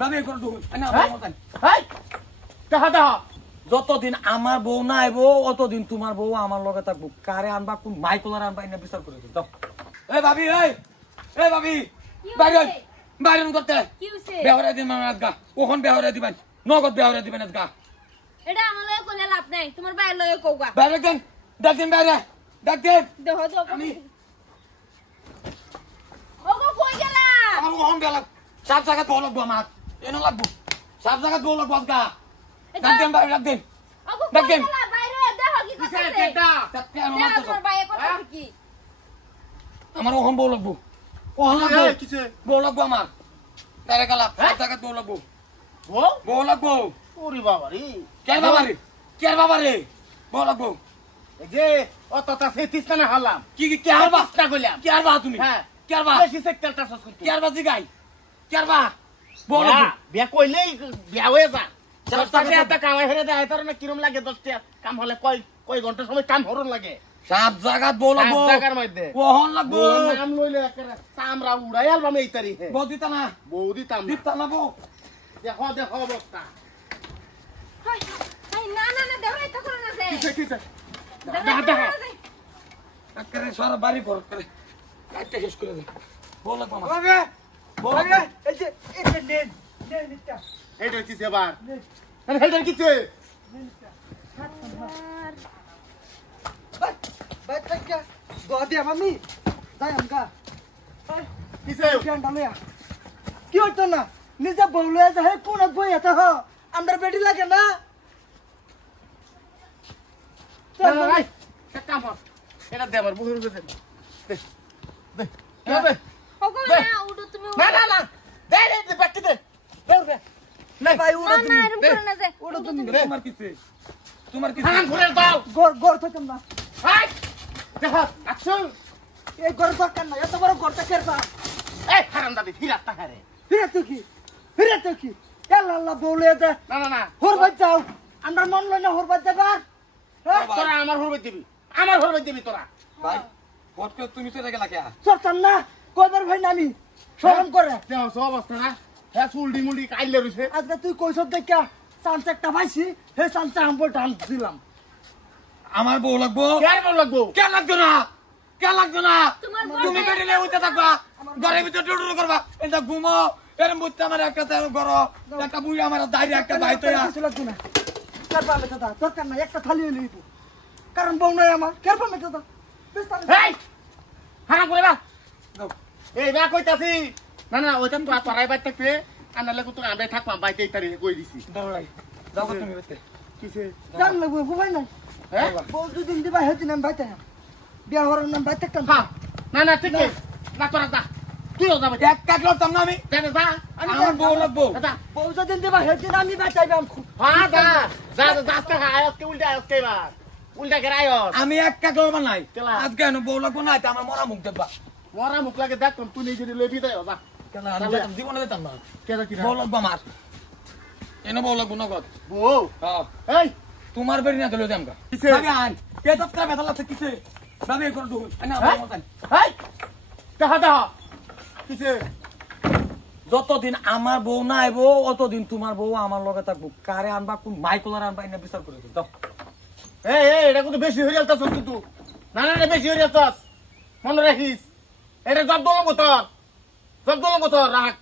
ভাবি করে ঢুকুন যতদিন আমার বউ না আইব অতদিন তোমার বউ আমার লগে থাকবো কারে আনবা কোন মাইকলার আনবা এনে বিচার করে দিন দাও এই ভাবি এই ভাবি বাইরে বাইরে করতে কি হইছে বেহরা দিন মানাত গা ওখন বেহরা দিবেন নগদ বেহরা দিবেন গা এটা আমার লগে কোলে লাভ নাই তোমার বাইরে লগে কওগা বাইরে দেন ডাকেন বাইরে ডাকেন দেখো তো আমি ওগো কই গেলা আমার ওখন গেল সব জায়গা তো লাগবো আমার এনে লাগবো সব জায়গা তো লাগবো গা ডাকেন বাইরে ডাকেন ওগো কই গেলা বাইরে দেখো কি করতেছে তোমার বাইরে কথা কি আমার ওখন বউ লাগবো ওখন লাগবো কিছে বউ লাগবো আমার ডাইরেক্ট গেলা সব জায়গা তো লাগবো বউ লাগবো ওরে বাবা রে কে বাবা রে বউ লাগবো এই যে অতটা সেতিস না হলাম কি কে আর বাস না কইলাম কে আর বা তুমি হ্যাঁ কে আর বা বেশি সেক্টরটা সস করতে কে আর বা জিগাই কে আর বা বউ লাগবো বিয়া কইলেই বিয়া হয়ে যা সব দশটা টাকা কামাই হয়ে দেয় তোর না কিরম লাগে 10 টাকা কাম হলে কয় ঘন্টা সময় কাম হরন লাগে সব জায়গা বউ লাগবো সব জায়গার মধ্যে ওহন লাগবো নাম লইলে একেবারে চামড়া উড়াই আলবাম এই তারিখে বউ দিতা না বউ দিতাম না। দিতা না বউ দেখো অবস্থা হাই হাই না না না দেখো এটা করো না যে কিছে দেখা আজকে সারা বাড়ি পর করে কাটতে শেষ করে দে বউ লাগবো আমার বাবা বউ বাবা লাগবো এই যে এটা নেন নিটা এইটা কিছে আবার আরে এইটা কিছে বাই টাকা গদি আমি যাই আমগা কিছে কেন ডালিয়া কি হতো না নিজে বউলে যা হে কোন বই এত হ আমরা বেডি লাগে না ভাই এক কাম কর এটা দে আমার বুঝুর দে দে দে ওগো না উঠো তুমি না দে বাকি দে দে ভাই না উড়ো না তুমি এরকম করো না যে উড়ো তুমি তোমার কিছে হারাম করে দাও গড় থাকতাম না হাই দেখো আচ্ছা এই গড় দরকার না এত বড় গড়টা কেরবা এই হারাম দাদি ফিরাত তাহারে ফিরে তো কি আল্লাহ বউলে যা না হরবাদ যাও আমরা মন লই না হরবাদ যাবার হ্যাঁ তোরা আমার হরবে দিবি তোরা ভাই কত করে তুমি চলে গেলা কে চলতাম না কয়বার ভাই নামি শরম করে দেহ সব অবস্থা না হ্যাঁ চুলডি মুলডি কাইলে রইছে আজকে তুই কইছ দেখা চান্স একটা পাইছি হে চান্সে আম্বল টান দিলাম আমার বউ লাগবো কেন বল লাগবো কে লাগতো না কে লাগতো না তোমার তুমি বেরিলে উঠে থাকবা ঘরের ভিতরে টুটুরু করবা এটা ঘুমো এরম বুঝতে আমার একটা করো একটা বুড়ি আমার দাঁড়ি একটা ভাই তো কিছু লাগতো না কেরপা মেথা দা দরকার নাই একটা থালি হইলে হইতো কারণ বউ নাই আমার কেরপা মেথা দা এই হারাম করে বা এই বা কইতাছি না ওইটা তো তোরাই বাইতে থাকবে আনালে কত আমরা থাকবাম বাইতে এই তারিখে কই দিছি যাও তুমি বেতে কিসে জান লাগবে বুঝাই নাই হ্যাঁ বউ দুদিন দিবা হেদিন আমি বাইতে বিয়া হওয়ার নাম বাইতে কাম হ্যাঁ না ঠিক না তোরা যা তুইও যাবে এক কাট লড়তাম না আমি জানে যা আমার বউ লাগবো যা বউ যদি দিবা হেদিন আমি বাইতাইবাম হ্যাঁ যা আজকে উল্টা করে আয়স আমি এক কাট লড়বা নাই কেলা? আজকে এনে বউ লাগবো না এটা আমার মরা মুখ দেখবা মরা মুখ লাগে দেখ তুই নিজে লেবি দেয় যা কেন আমি যেতাম, জীবনে দিতাম না কেন কি বউ লাগবো আমার এনে বউ লাগবো নগদ বউ হ্যাঁ এই তোমার বেরি না দিলো দেমকা কিসে? ভাবি আন পেটত করে ব্যথা লাগছে কিসে ভাবি করে ঢুকুন আনা আমার মতন এই দেখা কিসে যতদিন আমার বউ না আইব অতদিন তোমার বউ আমার লগে থাকবো কারে আনবা কোন মাইকলার আনবা এনে বিচার করে দিন দাও এই এটা কিন্তু বেশি হয়ে যাচ্ছে কিন্তু না বেশি হয়ে যাচ্ছে মনে রাখিস এটা জব দলঙ্গ তোর রাখ